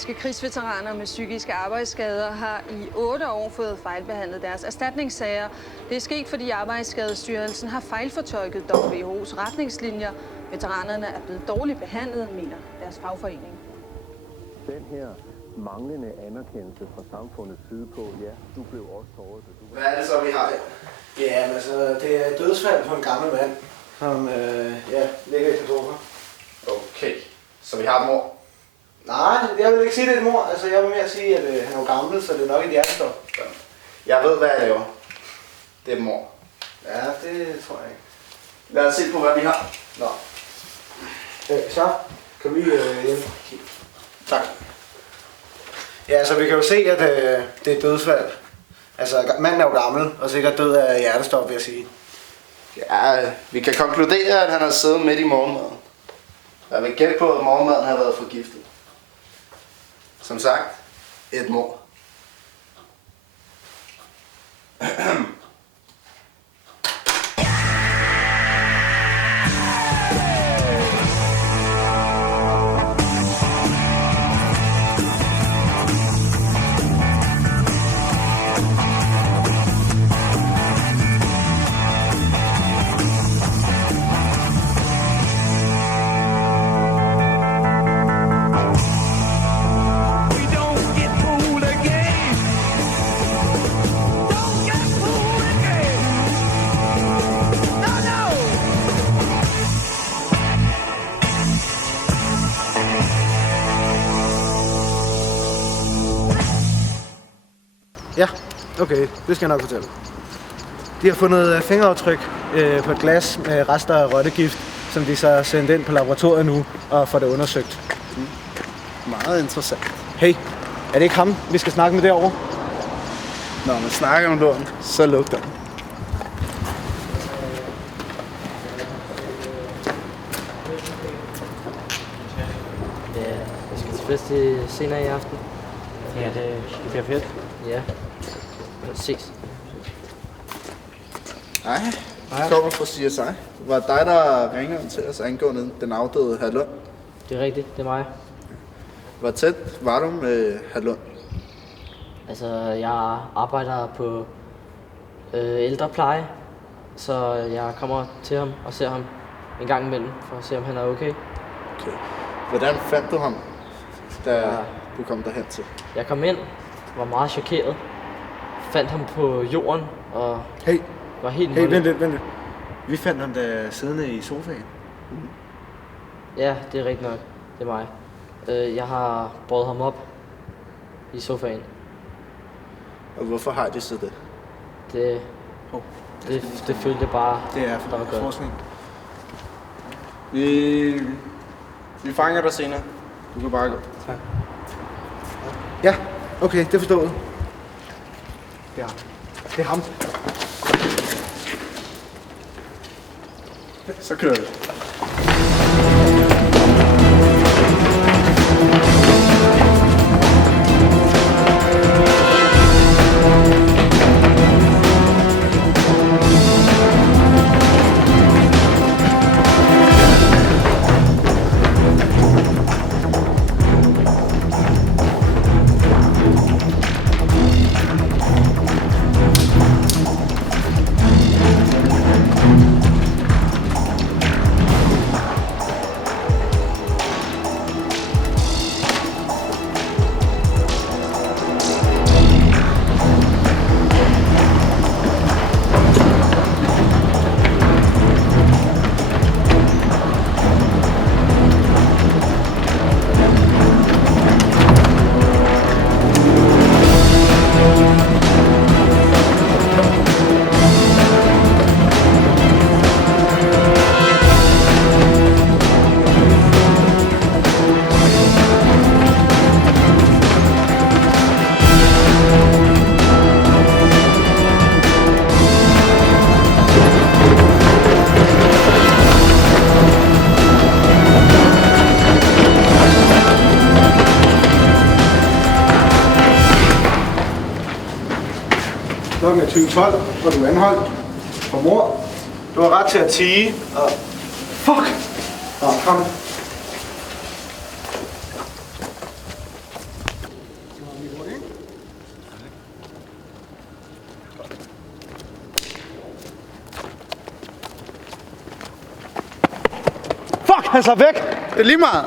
Danske krigsveteraner med psykiske arbejdsskader har i 8 år fået fejlbehandlet deres erstatningssager. Det er sket, fordi Arbejdsskadestyrelsen har fejlfortolket WHO's retningslinjer. Veteranerne er blevet dårligt behandlet, mener deres fagforening. Den her manglende anerkendelse fra samfundets side på, ja, du blev også såret. Hvad er det så, vi har her? Ja, altså, det er et dødsfald på en gammel mand, som ligger i kartoffer. Okay, så vi har et mord? Nej, jeg vil ikke sige, det er et mord. Altså, jeg vil mere sige, at han er gammel, så det er nok et hjertestop. Jeg ved, hvad jeg laver. Det er et mord. Ja, det tror jeg ikke. Lad os se på, hvad vi har. Nå. Så kan vi hjælpe. Tak. Ja, altså, vi kan jo se, at det er et dødsfald. Altså, manden er jo gammel, og sikkert død af hjertestop, vil jeg sige. Ja, vi kan konkludere, at han har siddet midt i morgenmaden. Jeg vil gætte på, at morgenmaden har været forgiftet. Som sagt, et mord. Ja, okay, det skal jeg nok fortælle. De har fundet fingeraftryk på et glas med rester af rottegift, som de så har sendt ind på laboratoriet nu og får det undersøgt. Meget interessant. Hey, er det ikke ham, vi skal snakke med derovre? Når man snakker om lån, så lugter den. Ja, jeg skal til fest senere i aften. Ja, det bliver fedt. Ja. Ses. Hej, jeg kommer fra CSI. Var det dig, der ringede til os angående den afdøde hr. Lund? Det er rigtigt, det er mig. Hvor tæt var du med hr. Lund? Altså, jeg arbejder på ældrepleje, så jeg kommer til ham og ser ham en gang imellem, for at se, om han er okay. Okay. Hvordan fandt du ham, da du kom derhen til? Jeg kom ind, var meget chokeret, fandt ham på jorden og var helt Hey, vent lidt. Vi fandt ham da siddende i sofaen. Ja, det er rigtigt nok. Det er mig. Jeg har båret ham op i sofaen. Og hvorfor har de så det? Det følte bare, Det er der var godt. forskning. Vi fanger dig senere. Du kan bare gå. Tak. Ja, okay, det er forstået. Ja, det er ham. Så kører vi. Klokken er 20:12, og du er anholdt for mord. Du har ret til at tie, og... Fuck! Nå, kom. Han slap væk. Det er lige meget.